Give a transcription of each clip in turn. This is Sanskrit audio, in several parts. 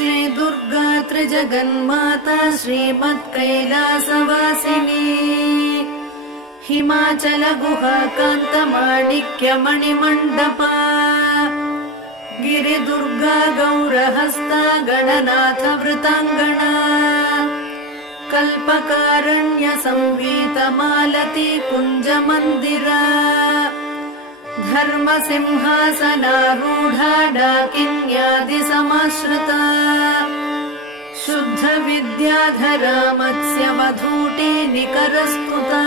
श्री दुर्गा त्रिजगन्माता श्रीमत्कैलासवासिनी हिमाचल गुहा कांत माणिक्य मणिमण्डपा गिरिदुर्गा गौरहस्ता गणनाथ वृतांगना कल्पकारण्य संवीत मालती कुंज मंदिरा धर्म सिंहासनारूढ़ा डाकिन्यादि समाश्रिता शुद्ध विद्याधरा मत्स्य मधुटी निकरस्तुता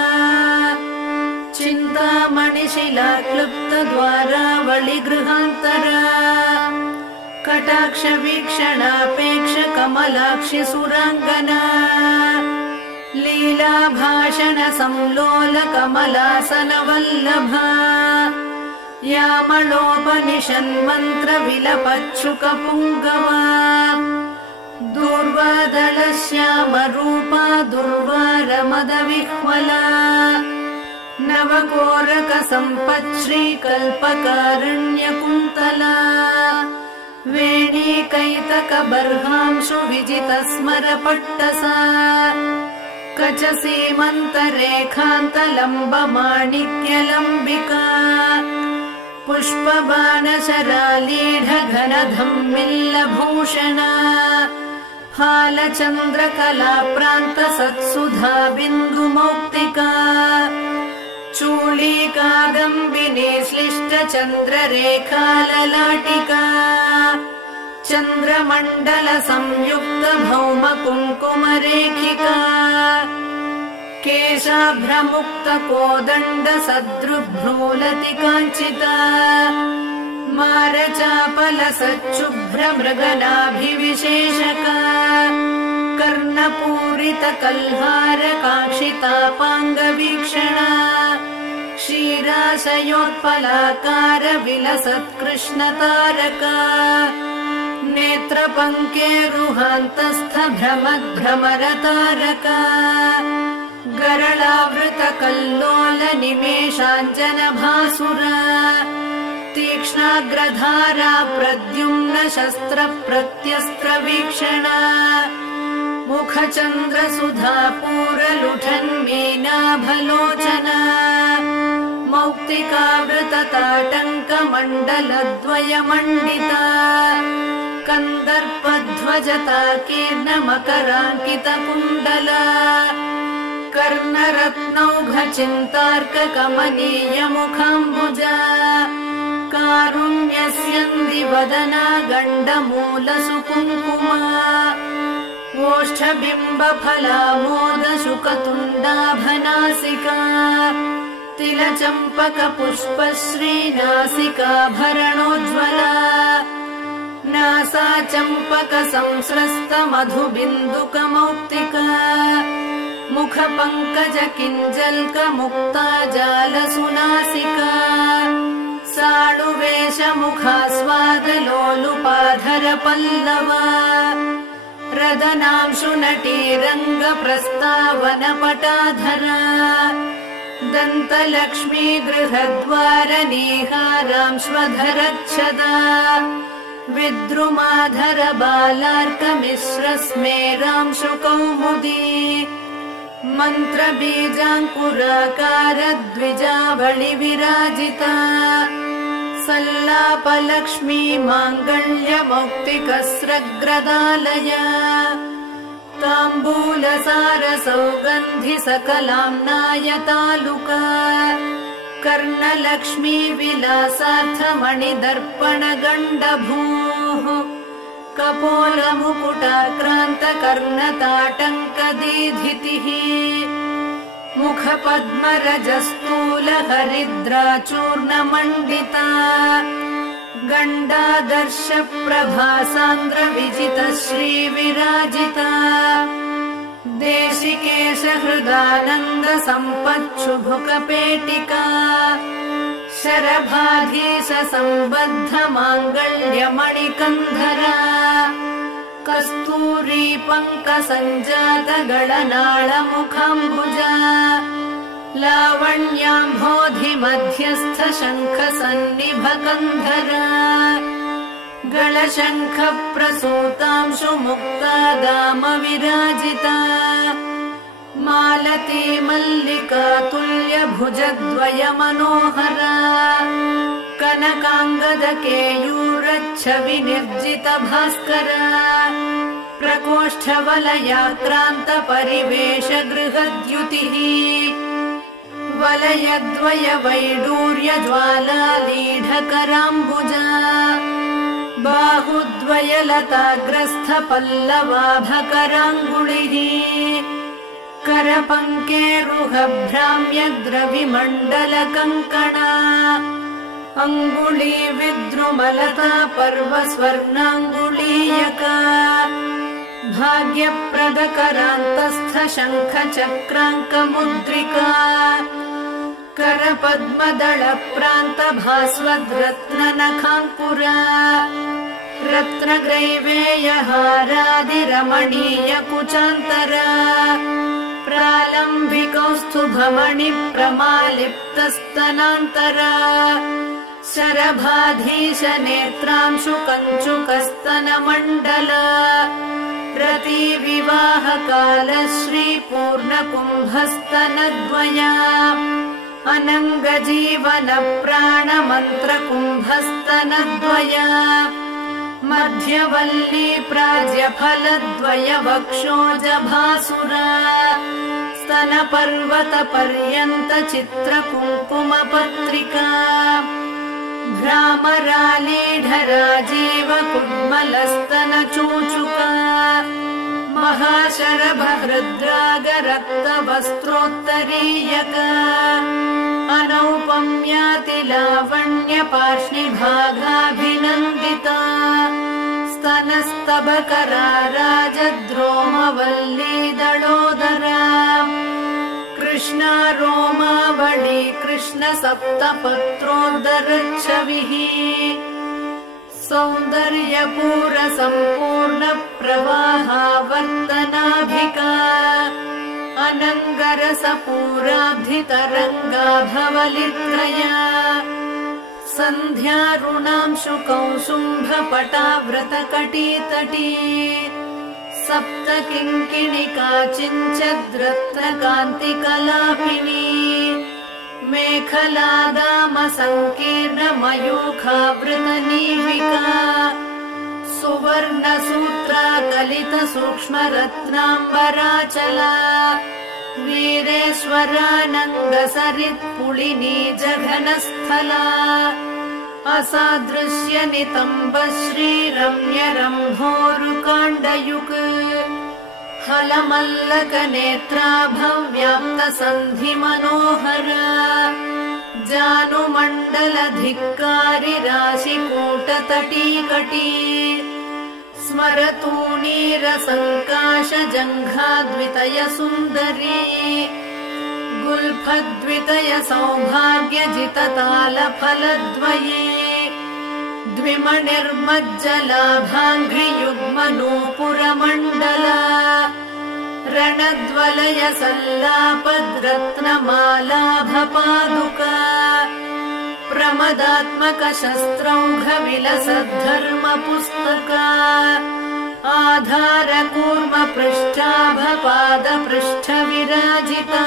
चिंतामणिशिला क्लुप्त द्वारावळि गृहांतरा कटाक्ष वीक्षणापेक्ष कमलाक्षि सुरांगना लीला भाषण संलोल कमलासन वल्लभा यामलोपनिषन्मन्त्र विलपच्छुक पुंगवा दूर्वादल श्याम रूपा दुर्वार मद विह्वला नवकोरक संपच्छ्री कल्पकारण्य कुंतला वेणी कैतक बर्हांशु विजित स्मर पट्टसा कच सीमंत रेखांत लंब माणिक्य लंबिका पुष्प बाण शरालीढ घन धम्मिल्ल भूषणा हाल चंद्र कला प्रांत सत्सुधा बिंदु मौक्तिका चूली कादंबिनी श्लिष्ट चंद्र रेखा ललाटिका चंद्रमंडल संयुक्त भौम कुंकुम रेखिका केशाभ्रमुक्त कोदंड सदृभ्रूलति कांचिता मारचापल सच्छुभ्र मृगनाभिविशेषका कर्णपूरित कल्हार काक्षितापांग वीक्षणा क्षीराशयोत्पलाकार विलसत्कृष्ण तारका नेत्रपङ्केरुहान्तस्थ भ्रमद्भ्रमर तारका गरलावृत कल्लोल निमेषाञ्जन भासुरा तीक्ष्णाग्रधारा प्रद्युम्न शस्त्र प्रत्यस्त्र वीक्षणा मुखचन्द्र सुधा पूरलुठन्मीनाभलोचना मौक्तिकावृत ताटङ्क मण्डलद्वय मण्डिता कन्दर्पध्वजता कीर्ण मकराङ्कित कुण्डला कर्णरत्नौघ चिन्तार्क कमनीय मुखाम्बुजा कारुण्यस्यन्दि वदना गण्डमूल सुकुङ्कुमा ओष्ठबिम्ब फलामोद शुकतुण्डाभनासिका तिलचम्पक पुष्पश्री नासिकाभरणोज्ज्वला नासा चम्पक संस्रस्त मधुबिन्दुक मौक्तिका मुख पंकज किञ्जल्क मुक्ता जाल सुनासिका साडुवेश मुखास्वाद लोलुपाधर पल्लवा रदनांशु नटी रंग प्रस्तावन पटाधरा दन्तलक्ष्मी गृहद्वार नीहारांश्वधरच्छदा विद्रुमाधर बालार्क मिश्र स्मेरांशु कौमुदी मंत्र बीजांकुराकार द्विजावळि विराजिता सल्लाप लक्ष्मी मांगल्य मौक्तिकस्रग्रदालया तांबूल सार सौगंधि सकलाम्नाय तालुका कर्णलक्ष्मी विलासार्थ मणिदर्पण गण्डभूः कपोल मुकुटाक्रांत कर्णताटंक दीधितिः मुख पद्म रजस्तूल हरिद्रा चूर्ण मंडिता गंडादर्श प्रभासांद्र विजित श्री विराजिता देशिकेश हृदानंद संपच्छुभुक पेटिका शरभाधीश संबद्ध मांगल्य मणिकंधरा कस्तूरी पंक संजात गणनाळ मुखाम्बुजा लावण्याम्भोधि मध्यस्थ शंख सन्निभ कंधरा गलशङ्ख प्रसूतांशु मुक्ता दाम विराजिता मालती मल्लिका तुल्य भुजद्वय मनोहरा कनकाङ्गद केयूरच्छवि निर्जित भास्करा प्रकोष्ठवलयाक्रान्त परिवेश गृहद्युतिः वलयद्वय वैडूर्य ज्वालालीढकराम्बुजा बाहुद्वय लताग्रस्थ पल्लवाभकराङ्गुलिः करपङ्केरुहभ्राम्यद्रविमण्डल कङ्कणा अङ्गुली विद्रुमलता पर्व स्वर्णाङ्गुलीयका भाग्यप्रदकरान्तस्थ शङ्ख चक्राङ्कमुद्रिका करपद्मदळ प्रान्त भास्वद्रत्न नखाङ्कुरा रत्नग्रैवेयहारादिरमणीय कुचान्तरा प्रालम्बिकौस्तुभमणि प्रमालिप्तस्तनान्तरा शरभाधीश नेत्रांशु कञ्चुकस्तनमण्डल रति विवाहकाल श्री पूर्णकुम्भस्तनद्वया अनङ्गजीवन प्राणमन्त्र कुम्भस्तनद्वया मध्यवल्ली प्राज्यफलद्वय वक्षोज भासुरा स्तनपर्वत पर्यन्त चित्रकुङ्कुमपत्रिका भ्रामरालीढराजीव कुड्मलस्तन चूचुका महाशरभहृद्रागरक्तवस्त्रोत्तरीयका अनौपम्याति लावण्य पार्ष्णिभागाभिनन्दिता स्तनस्तबकरा राजद्रोमवल्लीदळोदरा कृष्णा रोमावळी कृष्ण सप्तपत्रोदरच्छविः सौन्दर्यपूर सम्पूर्ण प्रवाहावर्तनाभिका अनङ्गरसपूराब्धितरङ्गाभवलित्रया सन्ध्यारुणांशु कौसुम्भपटाव्रतकटीतटी सप्त किङ्किणिका चिञ्चद्रत्नकान्तिकलापिनी मेखलादाम सङ्कीर्ण मयूखावृतनीविका सुवर्णसूत्रा कलित सूक्ष्म रत्नाम्बराचला वीरेश्वरानङ्ग सरित्पुलिनी जघनस्थला असादृश्य नितम्ब श्रीरम्य रम्भोरुकाण्डयुक् हलमल्लक नेत्रा भव्याप्त सन्धि मनोहरा जानुमण्डलधिक्कारी राशिकूटतटीकटी स्मरतूणीरसङ्काश जङ्घाद्वितय सुन्दरी गुल्फद्वितय सौभाग्यजिततालफलद्वये द्विमणिर्मज्जलाभाङ्घ्रियुग्मनूपुरमण्डला रणद्वलय सल्लापद्रत्नमालाभपादुका प्रमदात्मक शस्त्रौघ विलसद्धर्म पुस्तका आधार कूर्म पृष्ठाभपाद पृष्ठ विराजिता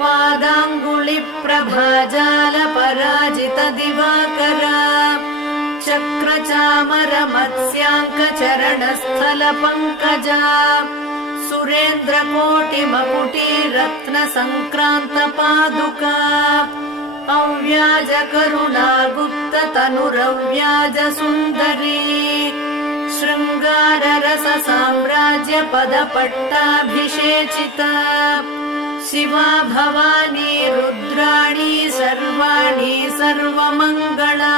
पादाङ्गुलि प्रभाजाल पराजित दिवाकरा चक्रचामर मत्स्याङ्क चरणस्थल पङ्कजा सुरेन्द्र कोटि मकुटी रत्न संक्रांत पादुका अव्याज करुणा गुप्त तनुरव्याज सुन्दरी शृङ्गार रस साम्राज्य पद पट्टाभिषेचिता शिवा भवानी रुद्राणी सर्वाणि सर्वमङ्गला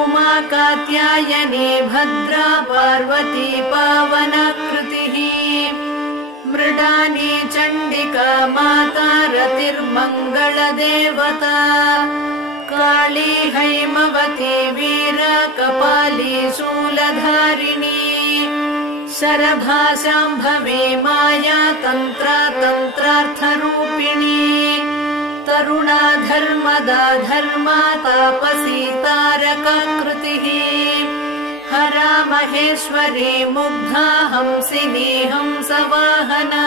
उमा कात्यायनी भद्रा पार्वती पावनाकृतिः मृडानी चण्डिका माता रतिर्मङ्गल देवता काली हैमवती वीरा कपाली शूलधारिणी शरभाशाम्भवी माया तन्त्रा तन्त्रार्थरूपिणी तरुणा धर्मदा धर्मा तापसी तारकाकृतिः हरा महेश्वरी मुग्धा हंसिनी हंसवाहना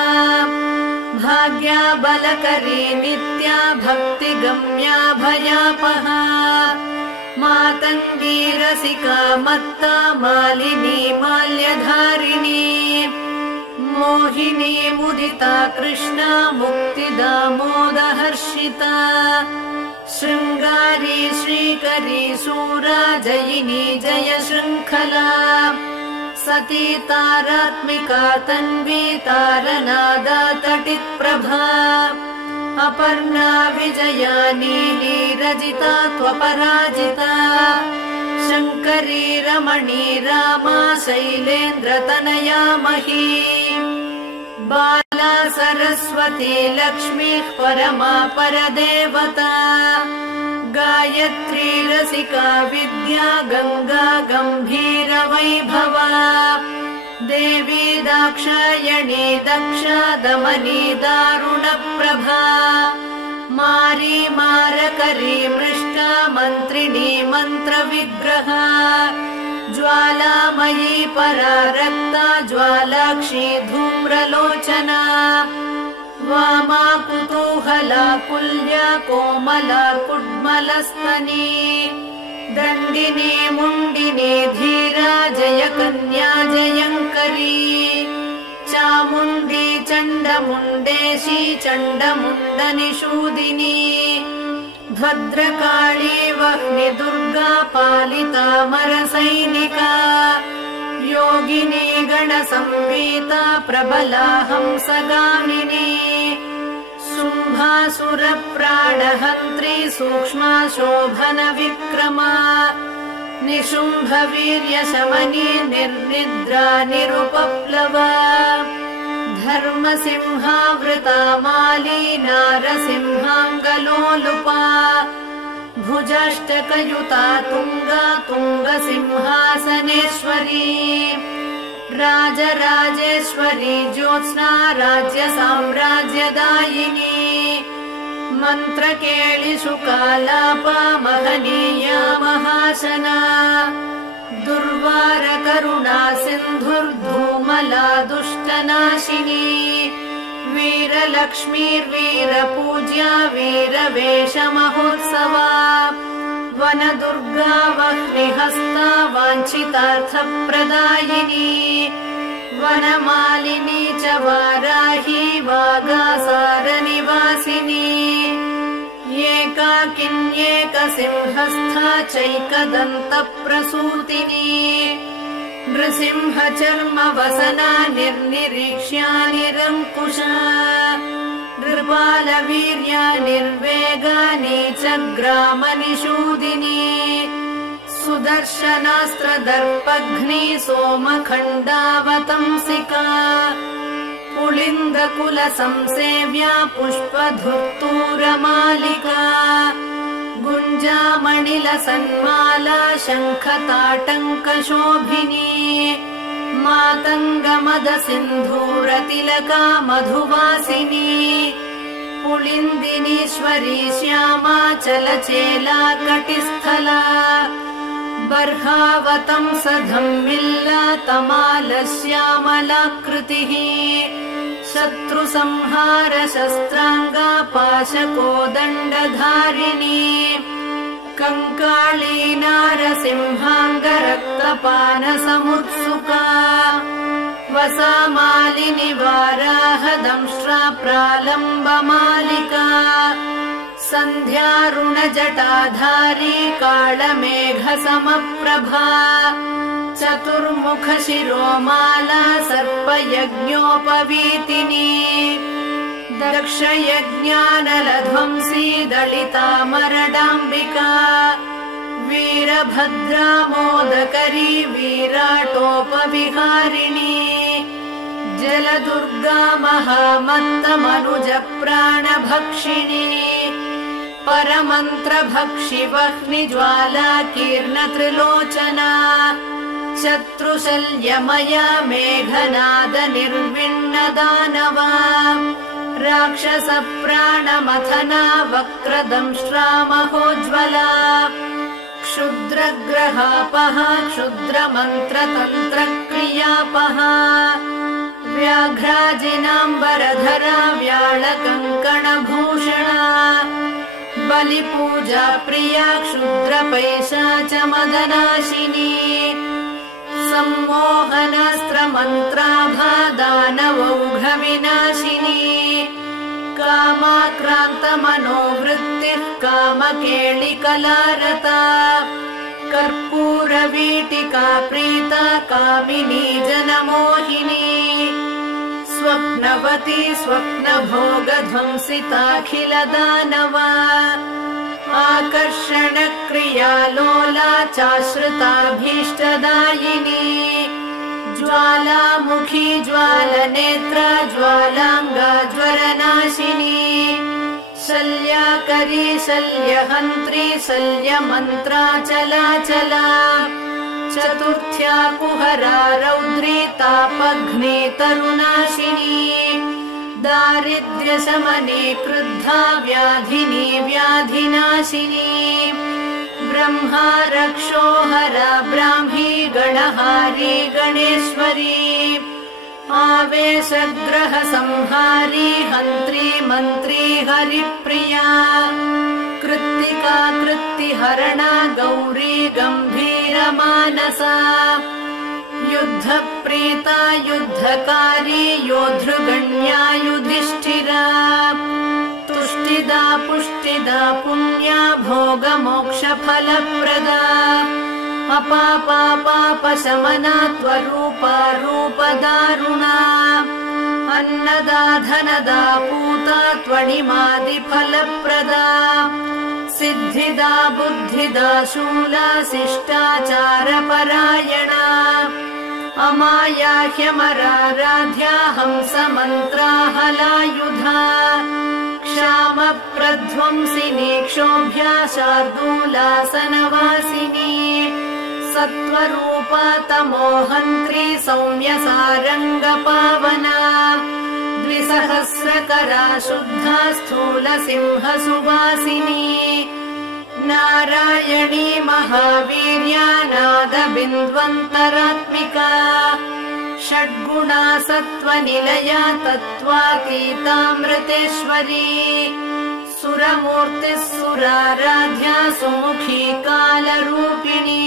भाग्या बलकरी नित्या भक्तिगम्या भयापहा मातङ्गी रसिका मत्ता मालिनी माल्यधारिणी मोहिनी मुदिता कृष्णा मुक्तिदा मोदहर्षिता शृङ्गारी श्रीकरी शूरा जयिनी जय शृङ्खला सती तारात्मिका तन्वी तारनादा तटिप्रभा अपर्णा विजया नीली रजिता त्वपराजिता शङ्करी रमणी रामा शैलेन्द्रतनया मही बाला सरस्वती लक्ष्मीः परमा परदेवता गायत्री रसिका विद्या गङ्गा गम्भीरवैभवा देवी दाक्षायणी दक्षा दमनी दारुणप्रभा मारी मारकरी मृष्टा मन्त्रिणी मन्त्रविग्रहा ज्वालामयी परा रक्ता ज्वालाक्षी धूम्रलोचना वामा कुतूहला कुल्या कोमला कुड्मलस्तनी दण्डिनी मुण्डिनी धीरा जयकन्या जयङ्करी चामुण्डी चण्डमुण्डेशी चण्डमुण्डनिषूदिनी भद्रकाली वह्नि दुर्गा पालितामरसैनिका योगिनी गणसंवीता प्रबला हंसगामिनी शुम्भासुरप्राणहन्त्री सूक्ष्मा शोभनविक्रमा निशुम्भवीर्यशमनी निर्निद्रा निरुपप्लवा धर्मसिंहावृता माली नारसिंहाङ्गलोलुपा भुजाष्टकयुता तुङ्गा तुङ्गसिंहासनेश्वरी राजराजेश्वरी ज्योत्स्ना राज्यसाम्राज्यदायिनी मन्त्रकेलिशुकालापा महनीया महाशना दुर्वारकरुणा सिन्धुर्धूमला दुष्टनाशिनी वीरलक्ष्मीर्वीरपूज्या वीरवेषमहोत्सवा वनदुर्गा वह्निहस्ता वाञ्छितार्थप्रदायिनी वनमालिनी च वाराही वागासारनिवासिनी एकाकिन्येकसिंहस्था चैकदन्तप्रसूतिनी नृसिंहचर्मवसना निर्निरीक्ष्या निरङ्कुशा नृपालवीर्या निर्वेगानी च ग्रामनिषूदिनी सुदर्शनास्त्रदर्पघ्नी सोमखण्डावतंसिका पुलिन्दकुलसंसेव्या पुष्पधुर्तूरमालिका गुञ्जामणिलसन्माला शङ्खताटङ्कशोभिनी मातङ्गमदसिन्धूरतिलका मधुवासिनी पुलिन्दिनीश्वरी श्यामा चलचेला कटिस्थला बर्हावतंसधम्मिल्ला तमालश्यामलाकृतिः शत्रुसंहार शस्त्राङ्गा पाशकोदण्डधारिणी कङ्काळी नारसिंहाङ्गरक्तपानसमुत्सुका वसामालिनि वाराहदंष्ट्रा प्रालम्बमालिका सन्ध्यारुणजटाधारी कालमेघसमप्रभा चतुर्मुखशिरोमाला सर्पयज्ञोपवीतिनी दक्षयज्ञानलध्वंसी दलितामरडाम्बिका वीरभद्रा मोदकरी विराटोपविहारिणी जलदुर्गा महामत्तमनुजप्राणभक्षिणी परमन्त्रभक्षि वह्निज्वाला कीर्णत्रिलोचना शत्रुशल्यमया मेघनाद निर्विण्णदानवा राक्षसप्राणमथना वक्रदंष्ट्रा महोज्ज्वला क्षुद्रग्रहापः क्षुद्रमन्त्रतन्त्रक्रियापः व्याघ्राजिनाम्बरधरा व्याळकङ्कणभूषणा बलिपूजा प्रिया क्षुद्रपैशाचमदनाशिनी सम्मोहनास्त्रमन्त्राभा दानवौघविनाशिनी कामाक्रान्तमनोवृत्तिः कामकेलिकलारता कर्पूरवीटिका प्रीता कामिनी जनमोहिनी स्वप्नवती स्वप्नभोगध्वंसिताखिलदानवा आकर्षणक्रियालोला चाश्रिताभीष्टदायिनी ज्वालामुखी ज्वालनेत्रा ज्वालाङ्गा ज्वरनाशिनी शल्याकरी शल्यहन्त्री शल्यमन्त्राचलाचला चतुर्थ्या कुहरा रौद्री तापघ्ने तरुनाशिनी दारिद्र्यशमने क्रुद्धा व्याधिनी व्याधिनाशिनी ब्रह्मा रक्षोहरा ब्राह्मी गणहारी गणेश्वरी आवेशग्रहसंहारी हन्त्री मन्त्री हरिप्रिया कृत्तिका कृत्तिहरणा गौरी गम्भीरमानसा युद्धप्रीता युद्धकारी योद्धृगण्या युधिष्ठिरा तुष्टिदा पुष्टिदा पुण्या भोगमोक्षफलप्रदा अपापापापशमना त्वरूपा रूपदारुणा अन्नदा धनदा पूता त्वणिमादिफलप्रदा सिद्धिदा बुद्धिदा शूला शिष्टाचारपरायणा अमाया ह्यमराराध्या हंसमन्त्रा हलायुधा क्षामप्रध्वंसिनी क्षोभ्या शार्दूलासनवासिनी सत्त्वरूपा तमोहन्त्री सौम्यसारङ्गपावना द्विसहस्रकरा शुद्धा स्थूलसिंहसुवासिनी नारायणी महावीर्या नादबिन्द्वन्तरात्मिका षड्गुणा सत्त्वनिलया तत्त्वातीतामृतेश्वरी सुरमूर्तिः सुराराध्या सुमुखी कालरूपिणी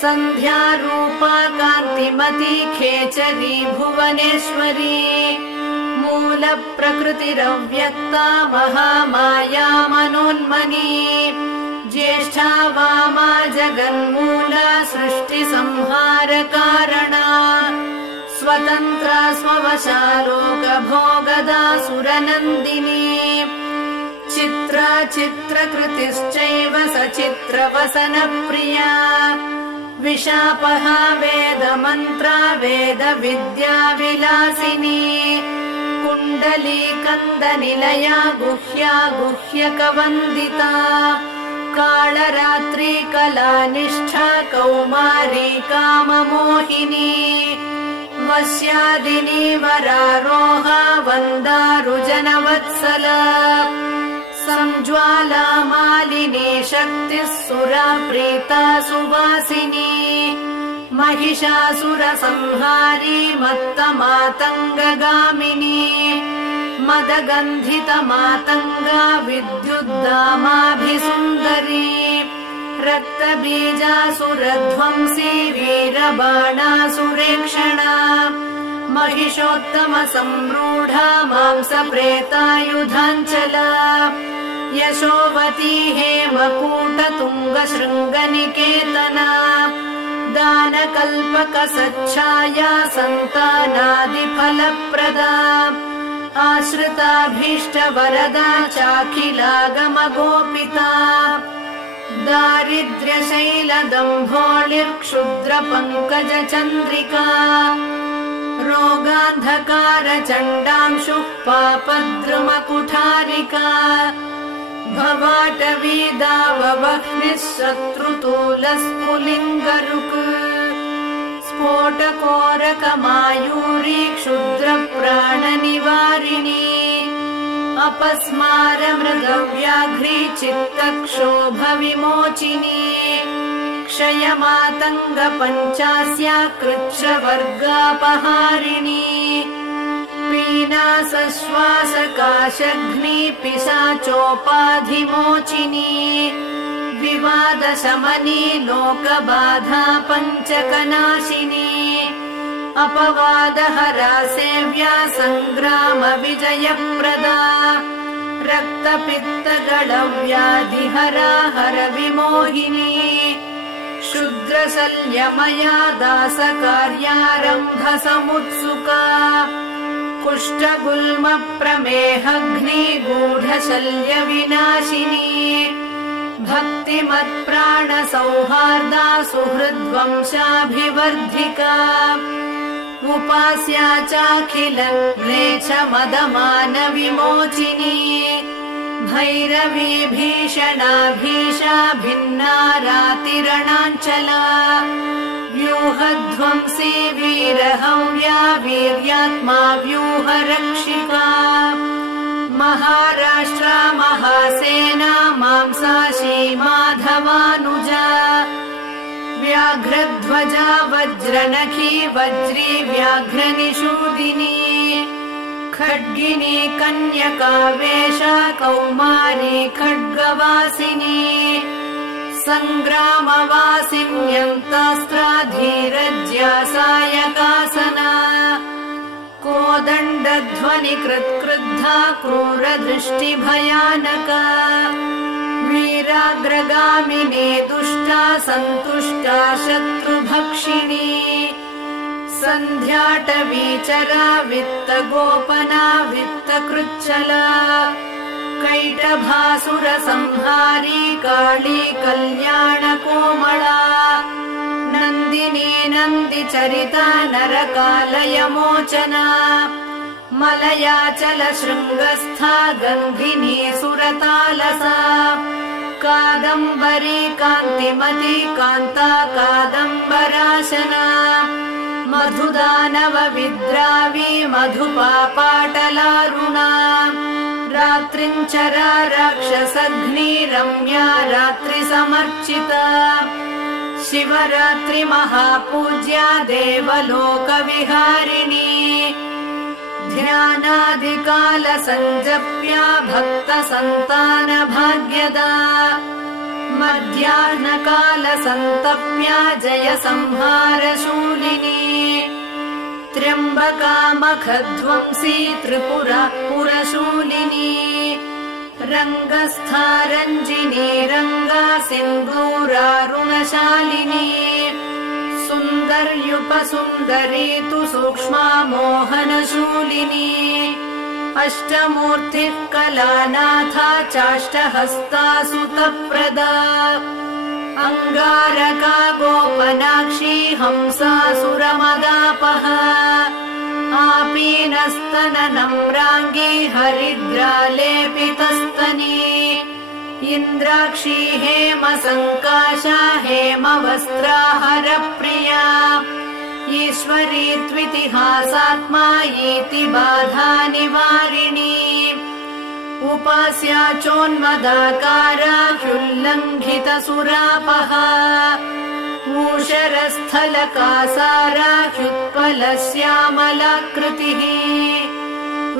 सन्ध्यारूपा कान्तिमती खेचरी भुवनेश्वरी मूलप्रकृतिरव्यक्ता महामाया मनोन्मनी ज्येष्ठा वामा जगन्मूला सृष्टिसंहारकारणा स्वतन्त्रा स्ववशालोकभोगदा सुरनन्दिनी चित्रा चित्रकृतिश्चैव सचित्रवसनप्रिया विशापहा वेदमन्त्रा वेदविद्याविलासिनी कुण्डलीकन्दनिलया गुह्या गुह्यकवन्दिता कालरात्रि कलानिष्ठा कौमारी काममोहिनी वस्यादिनी वरारोहा वन्दारुजनवत्सला संज्वाला मालिनी शक्तिः सुरा प्रीता सुवासिनी महिषासुरसंहारी मत्तमातङ्गगामिनी मदगन्धितमातङ्गा विद्युद्दामाभिसुन्दरी रक्तबीजासुरध्वंसी वीरबाणासुरेक्षणा महिषोत्तमसम्रूढा मांसप्रेतायुधाञ्चला यशोवती हेमकूटतुङ्गशृङ्गनिकेतना दानकल्पकसच्छाया सन्तानादिफलप्रदा आश्रिताभीष्टवरदा चाखिलागमगोपिता दारिद्र्यशैलदम्भोळिर्क्षुद्रपङ्कजचन्द्रिका रोगान्धकारचण्डांशुः पापद्रुमकुठारिका भवाटवीदाववह्निः शत्रुतूलस्फुलिङ्गरुक् स्फोटकोरकमायूरी क्षुद्रप्राणनिवारिणी अपस्मारमृगव्याघ्री चित्तक्षोभविमोचिनी क्षयमातङ्गपञ्चास्या कृच्छ्रवर्गापहारिणी पीनासश्वासकाशघ्नी पिशाचोपाधिमोचिनी विवादशमनी लोकबाधा पञ्चकनाशिनी अपवादहरा सेव्या सङ्ग्रामविजयप्रदा रक्तपित्तगडव्याधिहरा हरविमोहिनी क्षुद्रशल्यमया दासकार्यारम्भसमुत्सुका कुष्ठगुल्मप्रमेहघ्नी गूढशल्यविनाशिनी भक्तिमत्प्राणसौहार्दा सुहृद्वंशाभिवर्धिका उपास्या चाखिलम्लेच्छमदमानविमोचिनी भैरवी भीषणा भीषा भिन्ना रातिरणाञ्चला व्यूहध्वंसी वीरहव्या वीर्यात्मा व्यूहरक्षिका महाराष्ट्रा महासेना मांसाशी माधवानुजा व्याघ्रध्वजा वज्रनखी वज्री व्याघ्रनिषूदिनी खड्गिनी कन्यकावेशा कौमारी खड्गवासिनी सङ्ग्रामवासिन्यन्तास्त्राधीरज्या सायकासना कोदण्डध्वनिकृत्क्रुद्धा क्रूरदृष्टिभयानका वीराग्रगामिनी दुष्टा सन्तुष्टा शत्रुभक्षिणी सन्ध्याटवीचरा वित्तगोपना वित्तकृच्छला कैटभासुरसंहारी काली कल्याणकोमला नन्दिनी नन्दिचरिता नरकालयमोचना मलयाचलशृङ्गस्था गन्धिनी सुरतालसा कादम्बरी कान्तिमती कान्ता कादम्बराशना मधुदानवविद्रावी मधुपापाटलारुणा रात्रिञ्चरा राक्षसघ्नी रम्या रात्रिसमर्चिता शिवरात्रि महापूज्या देवलोकविहारिणी ध्यानादिकालसञ्जप्या भक्तसन्तानभाग्यदा मध्याह्नकालसन्तप्या जयसंहारशूलिनी त्र्यम्बकामखध्वंसी त्रिपुरा पुरशूलिनी रङ्गस्था रञ्जिनी रङ्गा सिन्दूरारुणशालिनी सुन्दर्युपसुन्दरी तु सूक्ष्मा मोहनशूलिनी अष्टमूर्तिः कलानाथा चाष्टहस्ता सुतप्रदा अङ्गारका गोपनाक्षी हंसासुरमदापहा आपीनस्तननम्राङ्गी हरिद्रालेपितस्तनी इन्द्राक्षी हेमसङ्काशा हेमवस्त्रा हरप्रिया ईश्वरी त्वितिहासात्मा इति बाधा निवारिणी उपास्या चोन्मदाकारा ह्युल्लङ्घितसुरापहा ऊषरस्थलकासारा ह्युत्पलश्यामलाकृतिः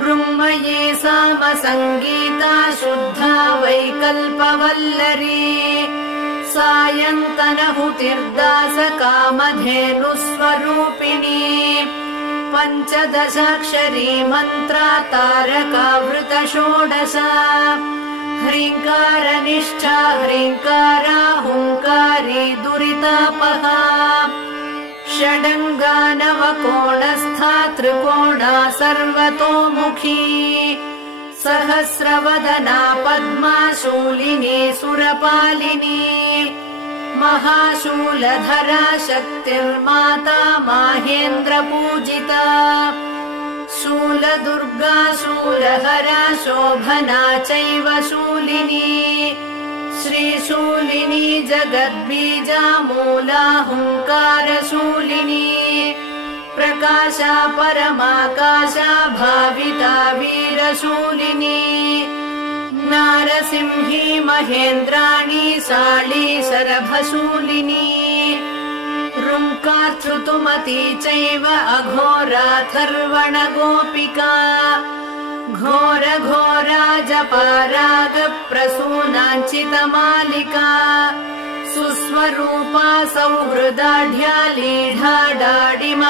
ऋङ्मये सामसङ्गीता शुद्धा वैकल्पवल्लरी सायन्तनहुतिर्दासकामधेनुस्वरूपिणी पञ्चदशाक्षरी मन्त्रा तारकावृतषोडश ह्रीङ्कारनिष्ठा ह्रीङ्कारा हुङ्कारी दुरितापहा षडङ्गानवकोणस्था त्रिकोणा सर्वतोमुखी सहस्रवदना पद्मा शूलिनी सुरपालिनी महाशूलधरा शक्तिर्माता माहेन्द्रपूजिता शूलदुर्गा शूलहरा शोभना चैव शूलिनी श्रीशूलिनी जगद्बीजा मूला हुङ्कारशूलिनी प्रकाशा परमाकाशा भाविता वीरशूलिनी नारसिंही महेन्द्राणी साली शरभशूलिनी रुङ्कार्तृतुमती चैव अघोराथर्वण गोपिका घोर घोरा जपाराग प्रसूनाञ्चितमालिका सुस्वरूपा सौहृदाढ्या लीढाडाडिमपाटला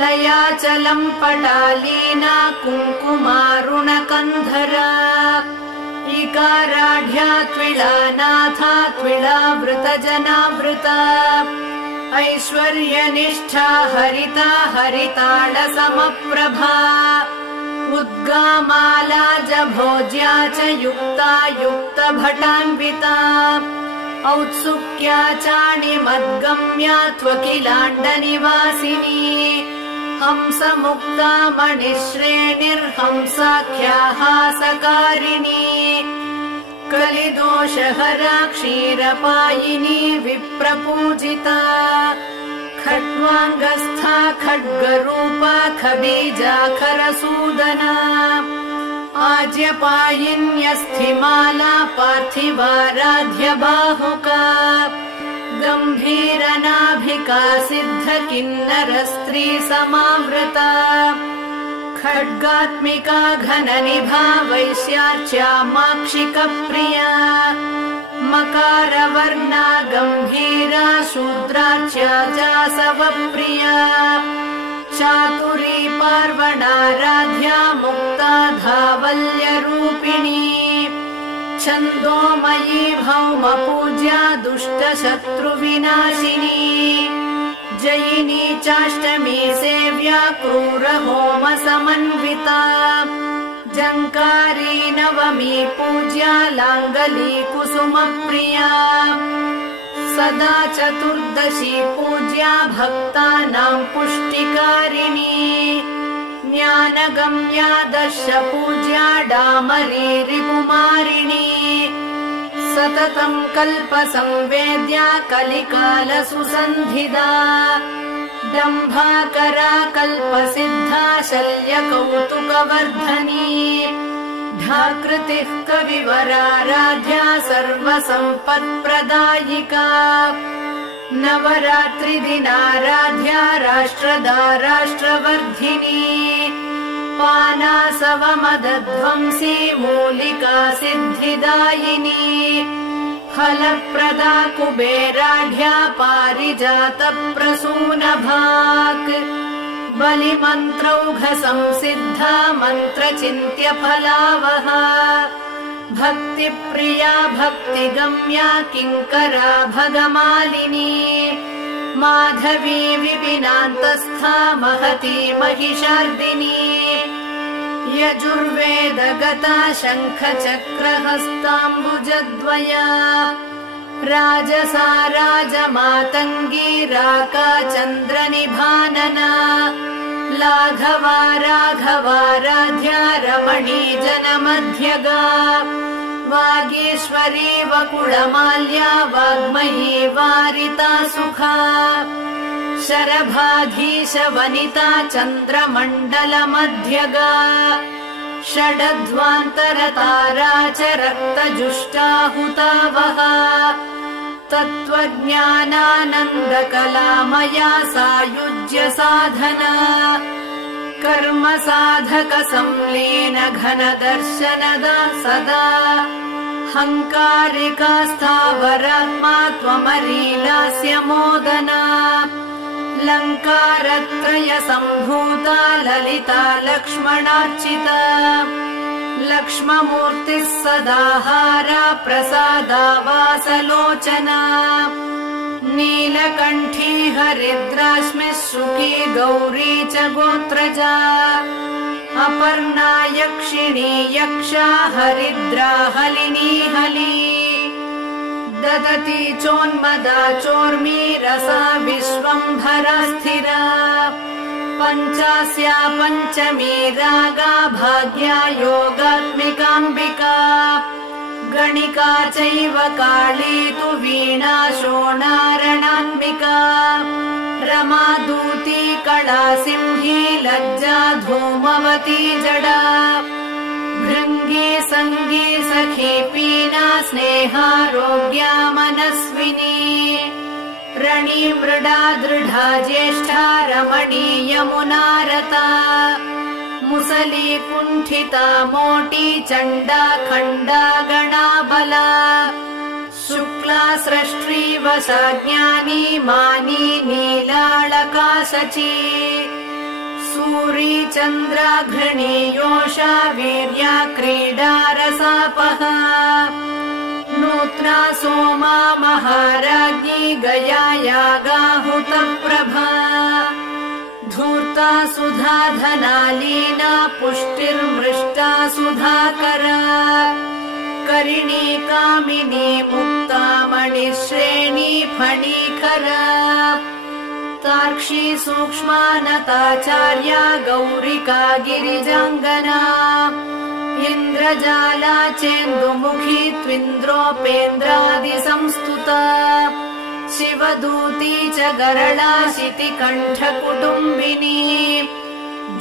लयाचलम् पटालीना कुङ्कुमारुणकन्धरा इकाराढ्या त्विळानाथा त्विळावृतजनावृता ऐश्वर्यनिष्ठा हरिता हरिताळसमप्रभा उद्गामाला जभोज्या च युक्ता युक्तभटान्विता औत्सुक्या चाणिमद्गम्या त्वकिलाण्डनिवासिनी हंसमुक्ता मणिश्रेणिर्हंसाख्या हासकारिणी कलिदोषहरा क्षीरपायिनी विप्रपूजिता खड्वाङ्गस्था खड्गरूपा खबीजाखरसूदना आज्यपायिन्यस्थिमाला पार्थिवाराध्य बाहुका गम्भीरनाभिका सिद्ध किन्नर स्त्री समावृता खड्गात्मिका घननिभा वैश्यार्च्या माक्षिक प्रिया मकारवर्णा गम्भीरा शूद्रार्च्या जासवप्रिया चातुरी पार्वणाराध्या मुक्ता धावल्यरूपिणी छन्दोमयी भौमपूज्या दुष्टशत्रुविनाशिनी जयिनी चाष्टमी सेव्या क्रूरहोमसमन्विता जङ्कारी नवमी पूज्या लाङ्गली कुसुमप्रिया सदा चतुर्दशी पूज्या भक्तानां पुष्टिकारिणी ज्ञानगम्या दश पूज्या डामरी रिपुमारिणी सततं कल्पसंवेद्या कलिकालसुसन्धिदा दम्भाकरा कल्पसिद्धा शल्यकौतुकवर्धनी ढाकृतिः कविवराराध्या सर्वसम्पत्प्रदायिका नवरात्रिदिनाराध्या राष्ट्रदा राष्ट्रवर्धिनी पानासवमदध्वंसी मूलिका सिद्धिदायिनी फलप्रदा कुबेराढ्या पारिजातप्रसूनभाक् बलिमन्त्रौघ संसिद्धा मन्त्रचिन्त्य फलावहा भक्तिप्रिया भक्तिगम्या किङ्करा भगमालिनी माधवी विपिनान्तस्था महती महिषार्दिनी यजुर्वेदगता शङ्खचक्रहस्ताम्बुजद्वया राजसा राजमातङ्गी राका चन्द्रनिभानना लाघवा राघवाराध्या रमणी जनमध्यगा वागीश्वरी वकुळमाल्या वाग्मयी वारिता सुखा शरभाधीश वनिता चन्द्रमण्डलमध्यगा षडध्वान्तरतारा च रक्तजुष्टाहुतावहा तत्त्वज्ञानानन्दकलामया सायुज्य साधना कर्म साधक संलीन घनदर्शनदा सदा हङ्कारिका स्थावरात्मा त्वमरीलास्य मोदना लङ्कारत्रय सम्भूता ललिता लक्ष्मणार्चिता लक्ष्ममूर्तिः सदाहारा प्रसादा वासलोचना नीलकण्ठी हरिद्राश्मिः शुकी गौरी च गोत्रजा अपर्णा यक्षिणी यक्षा हरिद्रा हलिनी हली ददती चोन्मदा चोर्मी रसा विश्वम्भरा स्थिरा पञ्चास्या पञ्चमी रागा भाग्या योगात्मिकाम्बिका गणिका चैव काली तु वीणा शोणारणात्मिका रमा दूती कला सिंही लज्जा धूमवती जडा भृङ्गी सङ्गी सखी पीना स्नेहारोग्या मनस्विनी ರಣಿ ಮೃಡಾ ದೃಢಾ ಜ್ಯೇಷ್ಠಾ ರಮಣೀ ಯಮುನಾರತಾ ಮುಸಲಿ ಕುಂಠಿತ ಮೋಟಿ ಚಂಡಾ ಖಂಡ ಗಣಾಬಲ ಶುಕ್ಲಾ ಸೃಷ್ಟಿ ವಶಜ್ಞಾನಿ ಮಾನಿ ನೀಲಾಳಕಾ ಶಚಿ ಸೂರಿ ಚಂದ್ರ ಘೃಣಿ ಯೋಷಾ ವೀರ್ಯ ಕ್ರೀಡಾ ರಸಾಪಹ नूत्ना सोमा महाराज्ञी गया यागाहुत प्रभा धूर्ता सुधा धनालीना पुष्टिर्मृष्टा सुधाकरा करिणी कामिनी मुक्ता मणिश्रेणी फणीकरा तार्क्षी सूक्ष्मानताचार्या गौरिका गिरिजाङ्गना इन्द्रजाला चेन्दुमुखी त्विन्द्रोपेन्द्रादि संस्तुता शिवदूती च गरला शितिकण्ठ कुटुम्बिनी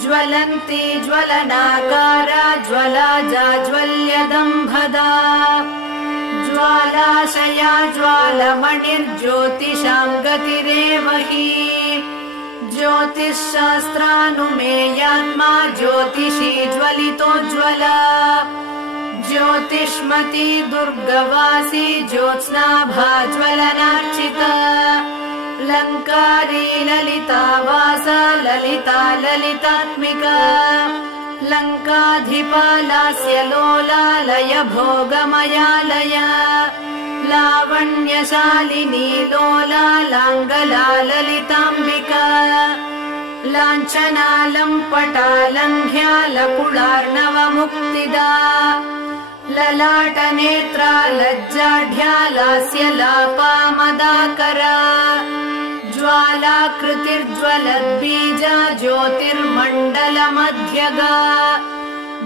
ज्वलन्ती ज्वलनाकारा ज्वला जाज्वल्यदम्भदा ज्वालाशया ज्वालमणिर्ज्योतिषां गतिरेव हि ज्योतिषशास्त्रानुमेयात्मा ज्योतिषी ज्वलितोज्ज्वला ज्योतिष्मती दुर्गवासी ज्योत्स्नाभा ज्वलनार्चिता लङ्कारी ललिता वासा ललिता ललितात्मिका लङ्काधिपा लास्य लोलालय भोगमयालय लावण्यशालिनी लोला लाङ्गला ललिताम्बिका लाञ्छना लम्पटा लङ्घ्या लकुलार्णवमुक्तिदा ललाटनेत्रा लज्जाढ्या लास्य लापा मदाकरा ज्वालाकृतिर्ज्वलद्बीजा ज्योतिर्मण्डलमध्यगा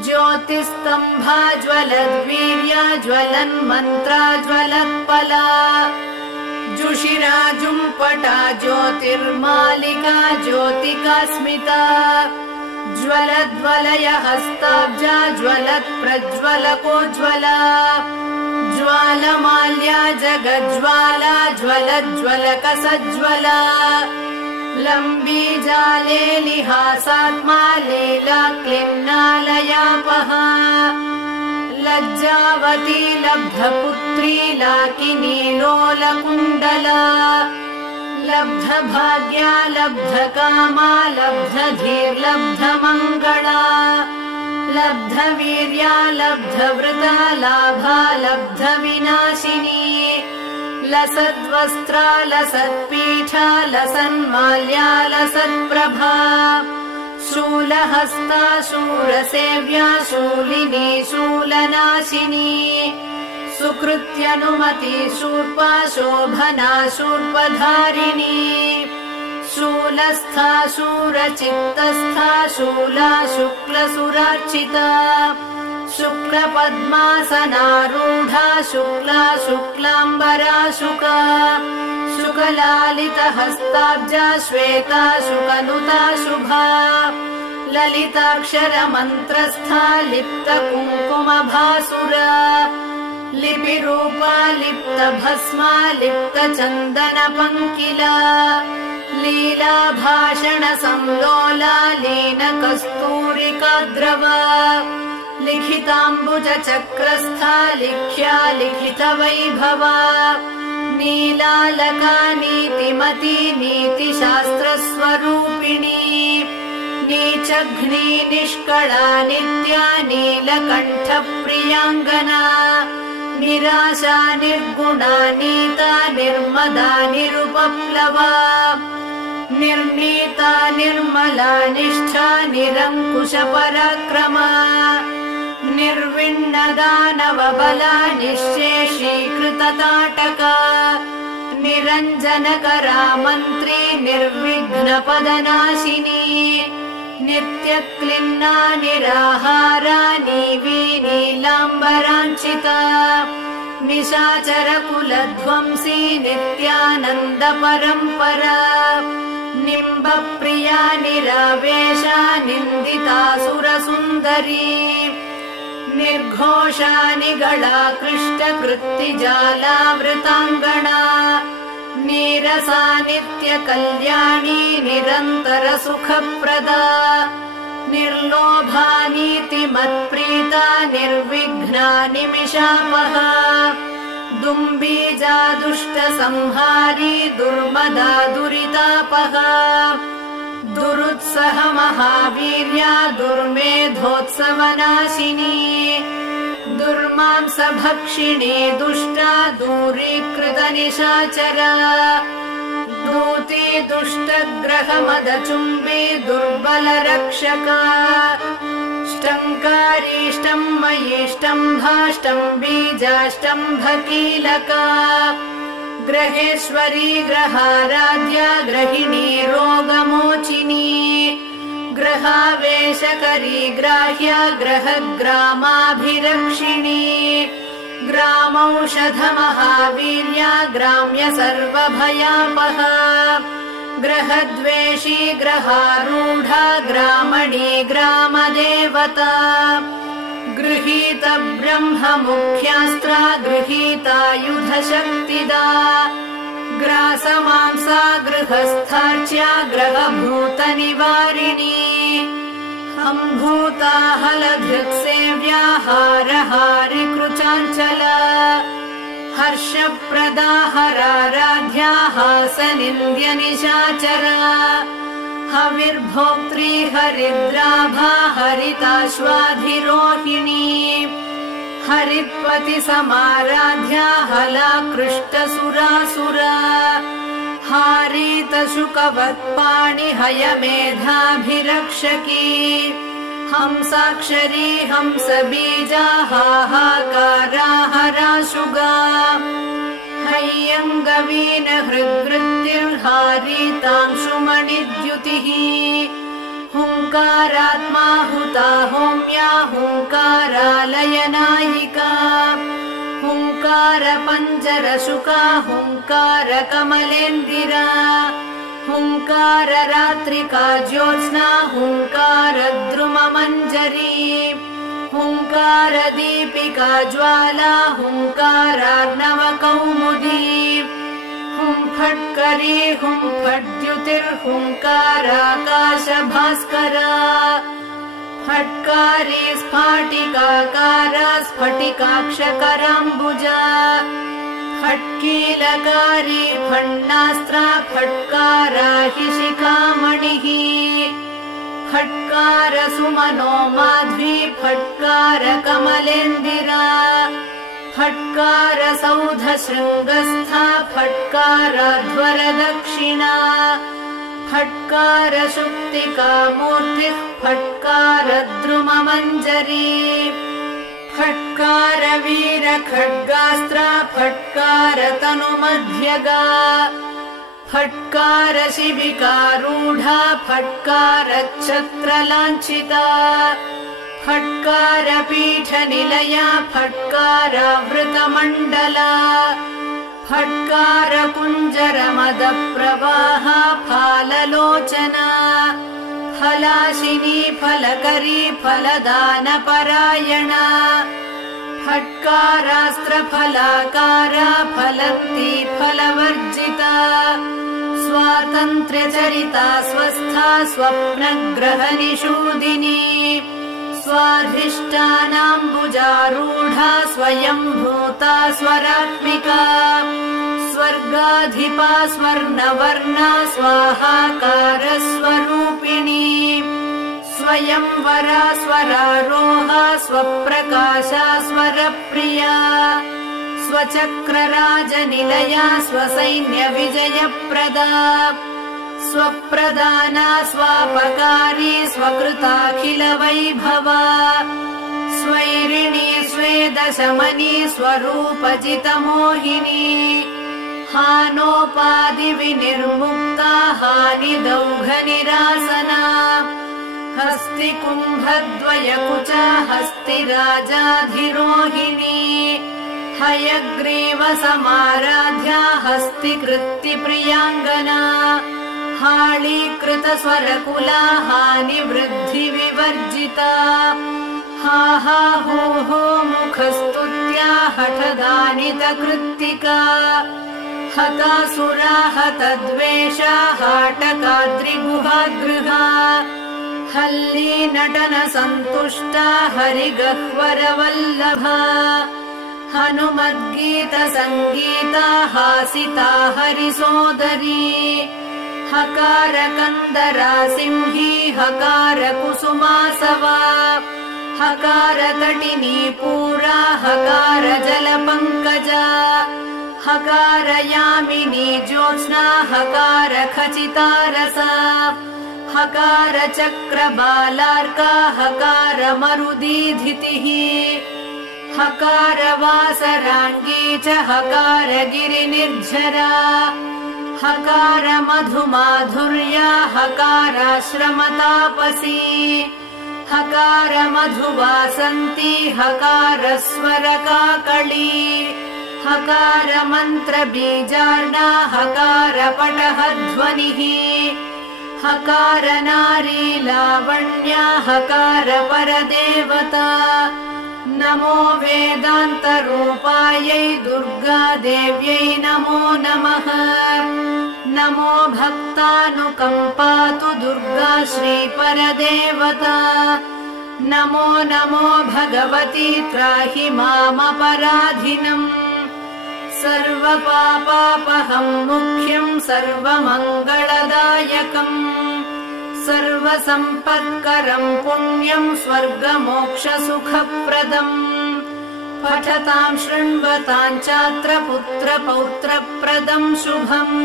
ज्योतिस्तम्भा ज्वलद्वीर्या ज्वलन्मन्त्रा ज्वलत्पला जुषिराजुम्पटा ज्योतिर्मालिका ज्योतिकास्मिता ज्वलद्वलय हस्ताब्जा ज्वलत्प्रज्वलकोज्ज्वला ज्वालमाल्या जगज्ज्वाला ज्वलज्ज्वलकसज्ज्वला लम्बीजाले लिहासात्मा लीला क्लिन्नालयापहा लज्जावती लब्धपुत्री लाकिनी लोलकुण्डला लब्धभाग्या लब्धकामा लब्धधीर्लब्धमङ्गला लब्धवीर्या लब्धवृता लाभा लब्धविनाशिनी लसद्वस्त्रा लसत्पीठा लसन्माल्या लसत्प्रभा शूलहस्ता शूरसेव्या शूलिनी शूलनाशिनी सुकृत्यनुमति शूर्पा शोभना शूर्पधारिणी शूलस्था शूरचित्तस्था शूला शुक्लसुरार्चिता शुक्लपद्मासनारूढा शुक्ला शुक्लाम्बरा शुका शुकलालितहस्ताब्जा श्वेता शुकनुता शुभा ललिताक्षरमन्त्रस्था लिप्तकुङ्कुमभासुरा लिपिरूपा लिप्तभस्मा लिप्तचन्दनपङ्किला लीलाभाषणसंलोला लीनकस्तूरिकाद्रवा लिखिताम्बुजचक्रस्था लिख्या लिखितवैभवा नीलालका नीतिमती नीतिशास्त्रस्वरूपिणी नीचघ्नी निष्कला नित्या नीलकण्ठप्रियाङ्गना निराशा निर्गुणा नीता निर्मदा निरुपप्लवा निर्नीता निर्मला निष्ठा निरङ्कुशपराक्रमा निर्विण्णदानवबला निःशेषीकृतताटका निरञ्जनकरा मन्त्री निर्विघ्नपदनाशिनी नित्यक्लिन्ना निराहारा नीवी नीलाम्ब वराञ्चिता निशाचरकुलध्वंसी नित्यानन्द परम्परा निम्बप्रिया निरावेशा निन्दितासुरसुन्दरी निर्घोषा निगळा कृष्टकृत्तिजालावृताङ्गणा नीरसा नित्यकल्याणी निरन्तरसुखप्रदा निर्लोभा नीतिमत्प्रीता निर्विघ्ना निमिषापहा दुम्बीजा दुष्टसंहारी दुर्मदा दुरितापहा दुरुत्सह महावीर्या दुर्मेधोत्सवनाशिनी दुर्मांसभक्षिणी दुष्टा दूरीकृतनिशाचरा दूती दुष्टग्रहमदचुम्बी दुर्बलरक्षका ष्टङ्कारीष्टम्मयीष्टम्भाष्टम्बीजाष्टम्भकीलका ग्रहेश्वरी ग्रहाराध्या ग्रहिणी रोगमोचिनी ग्रहावेशकरी ग्राह्या ग्रहग्रामाभिरक्षिणी ग्रामौषधमहावीर्या ग्राम्य सर्वभयापहा ग्रहद्वेषी ग्रहारूढा ग्रामणी ग्रामदेवता गृहीत ब्रह्ममुख्यास्त्रा गृहीतायुधशक्तिदा ग्रासमांसा गृहस्थार्च्या ग्रहभूतनिवारिणी हम्भूता हलधृक्सेव्या हारहारिकृचाञ्चला हर्षप्रदा हराराध्या हासनिन्द्यनिशाचरा हविर्भोक्त्री हरिद्राभा हरिताश्वाधिरोहिणी हरित्पतिसमाराध्या हलाकृष्टसुरासुरा हारीतशुकवत्पाणि हयमेधाभिरक्षकी हंसाक्षरी हंसबीजा हाहाकारा हराशुगा हय्यङ्गवीन हृद्वृत्तिर्हारीतांशुमणिद्युतिः हुङ्कारात्मा हुता होम्या हुङ्कारालयनायिका हुङ्कारपञ्जरशुका हुङ्कारकमलेन्दिरा हुङ्काररात्रिका ज्योत्स्ना हुङ्कारद्रुममञ्जरी हुङ्कारदीपिका ज्वाला हुङ्कारार्णवकौमुदी हुंफट्करी हुंफट्द्युतिर्हुङ्काराकाशभास्करा फट्कारी स्फाटिकाकारा स्फटिकाक्षकराम्बुजा फट्कीलकारी फण्णास्त्रा फट्कारा हि शिखामणिः फट्कार सुमनो माध्वी फट्कार कमलेन्दिरा फट्कार सौधशृङ्गस्था फट्काराध्वरदक्षिणा फट्कार शुक्तिका मूर्तिः फट्कार द्रुममञ्जरी फट्कार वीर खड्गास्त्रा फट्कार तनुमध्यगा फट्कार शिबिकारूढा फट्कार छत्रलाञ्छिता फट्कार पीठनिलया फट्कारावृतमण्डला फट्कार कुञ्जरमदप्रवाहा फाललोचना फलाशिनी फलकरी फलदानपरायणा फट्कारास्त्रफलाकारा फलन्ती फलवर्जिता स्वातन्त्र्यचरिता स्वस्था स्वप्नग्रहनिषूदिनी स्वाधिष्ठानाम्बुजारूढा स्वयंभूता स्वरात्मिका स्वर्गाधिपा स्वर्णवर्णा स्वाहाकार स्वरूपिणी स्वयंवरा स्वरारोहा स्वप्रकाशा स्वरप्रिया स्वचक्रराजनिलया स्वसैन्यविजयप्रदा स्वप्रदाना स्वापकारी स्वकृताखिलवैभवा स्वैरिणी स्वेदशमनी स्वरूपजितमोहिनी हानोपाधिविनिर्मुक्ता हानिदौघनिरासना हस्तिकुम्भद्वयकुचा हस्तिराजाधिरोहिणी हयग्रीवसमाराध्या हस्तिकृत्तिप्रियाङ्गना हाळीकृतस्वरकुला हानिवृद्धिविवर्जिता हा हा हो हो मुखस्तुत्या हठदानितकृत्तिका हतासुरा हतद्वेषा हाटकाद्रिगुहागृहा हल्लीनटनसन्तुष्टा हरिगह्वरवल्लभा हनुमद्गीतसङ्गीता हासिता हरिसोदरी हकारकन्दरा सिंही हकारकुसुमासवा हकारतटिनी पूरा हकारजलपङ्कजा हकारयामिनी ज्योत्स्ना हकारखचितारसा हकारचक्रबालार्का हकारमरुदीधितिः हकारवासराङ्गी च हकारगिरिनिर्झरा हकारमधुमाधुर्या हकाराश्रमतापसी हकारमधुवासन्ती हकारस्वरकाकली हकारमन्त्रबीजार्णा हकारपटहध्वनिः हकारनारीलावण्या हकारपरदेवता नमो वेदान्तरूपायै दुर्गादेव्यै नमो नमः नमो भक्तानुकम्पातु दुर्गा श्रीपरदेवता नमो नमो भगवती त्राहि मामपराधिनम् सर्वपापापहं मुख्यं सर्वमङ्गलदायकम् सर्वसम्पत्करं पुण्यं स्वर्गमोक्षसुखप्रदम् पठतां शृण्वतां चात्र पुत्रपौत्रप्रदं शुभम्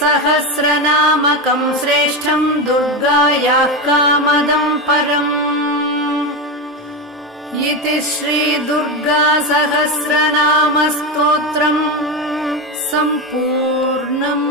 सहस्रनामकं श्रेष्ठं दुर्गायाः कामदं परम् इति श्रीदुर्गा सहस्रनामस्तोत्रम् सम्पूर्णम्।